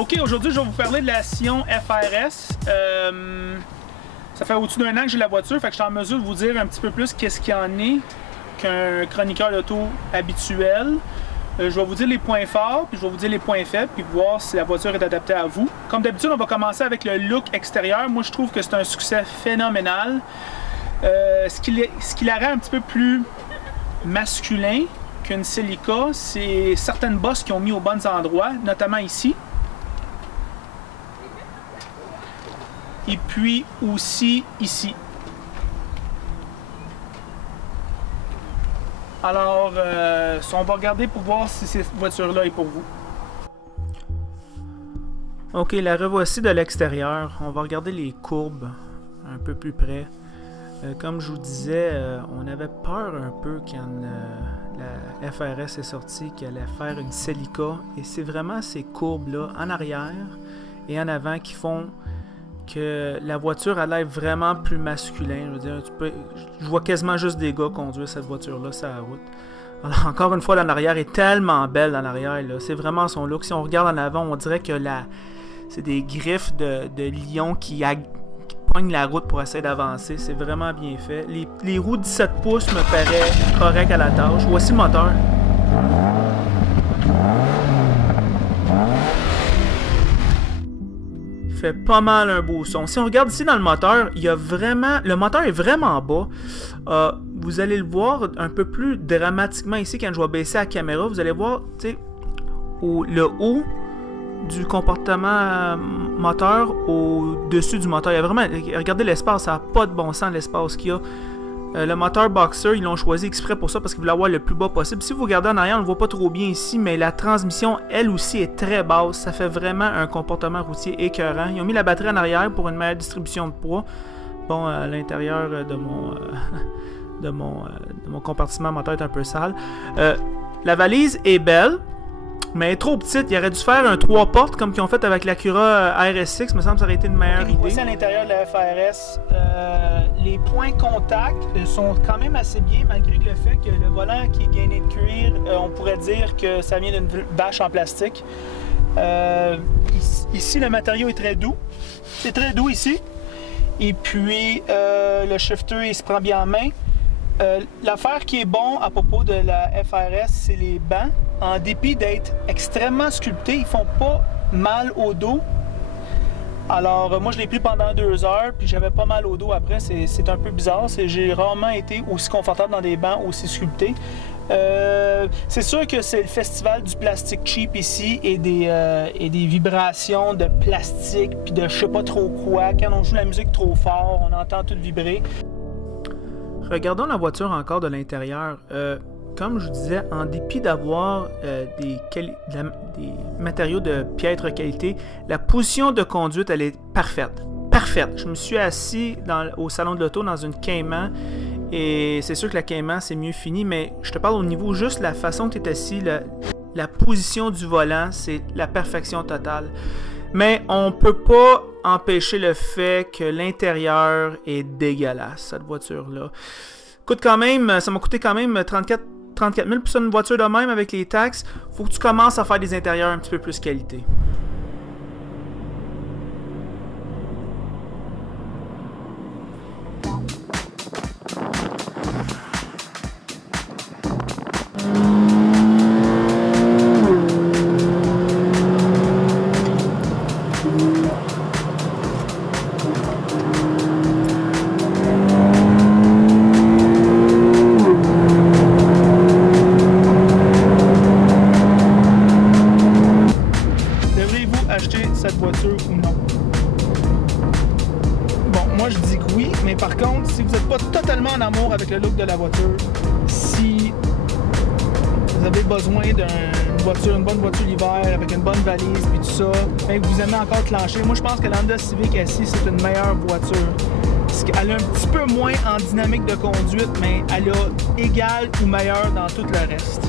Ok, aujourd'hui je vais vous parler de la Scion FRS. Ça fait au-dessus d'un an que j'ai la voiture, fait que je suis en mesure de vous dire un petit peu plus qu'est-ce qu'il y en est qu'un chroniqueur d'auto habituel. Je vais vous dire les points forts, puis je vais vous dire les points faibles, puis voir si la voiture est adaptée à vous. Comme d'habitude, on va commencer avec le look extérieur. Moi, je trouve que c'est un succès phénoménal. Ce qui la rend un petit peu plus masculin qu'une Celica, c'est certaines bosses qui ont mis aux bons endroits, notamment ici. Et puis aussi ici. Alors, on va regarder pour voir si cette voiture-là est pour vous. Ok, la revoici de l'extérieur. On va regarder les courbes un peu plus près. Comme je vous disais, on avait peur un peu quand la FRS est sortie qu'elle allait faire une Celica. Et c'est vraiment ces courbes-là, en arrière et en avant, qui font que la voiture a l'air vraiment plus masculin. Je veux dire, je vois quasiment juste des gars conduire cette voiture-là sur la route. Alors, encore une fois, l'en arrière est tellement belle en arrière. C'est vraiment son look. Si on regarde en avant, on dirait que c'est des griffes de lion qui pognent la route pour essayer d'avancer. C'est vraiment bien fait. Les roues 17 pouces me paraissent correctes à la tâche. Voici le moteur. Fait pas mal un beau son. Si on regarde ici dans le moteur, le moteur est vraiment bas. Vous allez le voir un peu plus dramatiquement ici quand je vais baisser la caméra. Vous allez voir, tu sais, le haut du comportement moteur au-dessus du moteur. Il y a vraiment, regardez l'espace, ça n'a pas de bon sens l'espace qu'il y a. Le moteur Boxer, ils l'ont choisi exprès pour ça parce qu'ils voulaient avoir le plus bas possible. Si vous regardez en arrière, on ne le voit pas trop bien ici, mais la transmission, elle aussi, est très basse. Ça fait vraiment un comportement routier écœurant. Ils ont mis la batterie en arrière pour une meilleure distribution de poids. Bon, à l'intérieur de mon compartiment moteur est un peu sale. La valise est belle, mais elle est trop petite. Il aurait dû faire un 3 portes comme ils ont fait avec l'Acura RS6. Me semble que ça aurait été une meilleure idée. Voici à l'intérieur de la FRS. Les points contact sont quand même assez bien, malgré le fait que le volant qui est gainé de cuir, on pourrait dire que ça vient d'une bâche en plastique. Ici, le matériau est très doux. C'est très doux ici. Et puis, le shifter, il se prend bien en main. L'affaire qui est bon à propos de la FRS, c'est les bancs. En dépit d'être extrêmement sculptés, ils font pas mal au dos. Alors, moi, je l'ai pris pendant 2 heures, puis j'avais pas mal au dos après. C'est un peu bizarre. J'ai rarement été aussi confortable dans des bancs aussi sculptés. C'est sûr que c'est le festival du plastique cheap ici et des vibrations de plastique, puis de je sais pas trop quoi. Quand on joue la musique trop fort, on entend tout vibrer. Regardons la voiture encore de l'intérieur. Comme je vous disais, en dépit d'avoir des matériaux de piètre qualité, la position de conduite, elle est parfaite. Parfaite. Je me suis assis au salon de l'auto dans une Cayman et c'est sûr que la Cayman, c'est mieux fini, mais je te parle au niveau juste la façon que tu es assis, la position du volant, c'est la perfection totale. Mais on ne peut pas empêcher le fait que l'intérieur est dégueulasse, cette voiture-là. Ça m'a coûté quand même 34 000 pour ça, une voiture de même avec les taxes. Faut que tu commences à faire des intérieurs un petit peu plus qualité. Cette voiture ou non? Bon, moi je dis que oui, mais par contre, si vous n'êtes pas totalement en amour avec le look de la voiture, si vous avez besoin d'une bonne voiture l'hiver avec une bonne valise et tout ça, mais que vous aimez encore clencher, moi je pense que l'Honda Civic SI c'est une meilleure voiture. Elle a un petit peu moins en dynamique de conduite, mais elle a égal ou meilleur dans tout le reste.